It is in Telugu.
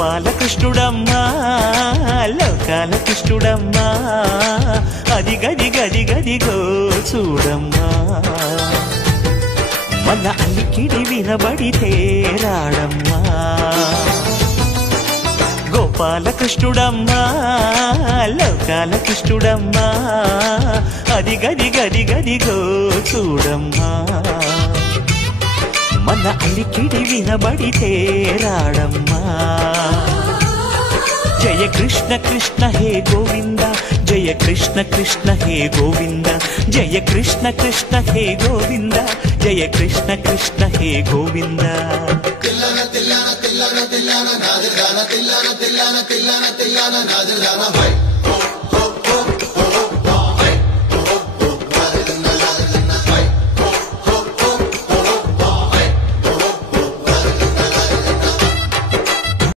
గోపాలకృష్ణుడమ్మా లోకాల కృష్ణుడమ్మా అది గది గది గదిగో చూడమ్మా మన అలికిడి వినబడితే రాడమ్మా గోపాలకృష్ణుడమ్మా లోకాల కృష్ణుడమ్మా అది గది గది గదిగో చూడమ్మా మన అలికిడి వినబడితే రాడమ్మా జయ కృష్ణ కృష్ణ హే గోవింద జయ కృష్ణ కృష్ణ హే గోవింద జయ కృష్ణ కృష్ణ హే గోవింద జయ కృష్ణ కృష్ణ హే గోవింద తిల్లన తిల్లన తిల్లన తిల్లన నాదిల్లాన తిల్లన తిల్లన తిల్లన తిల్లన నాదిల్లాన హై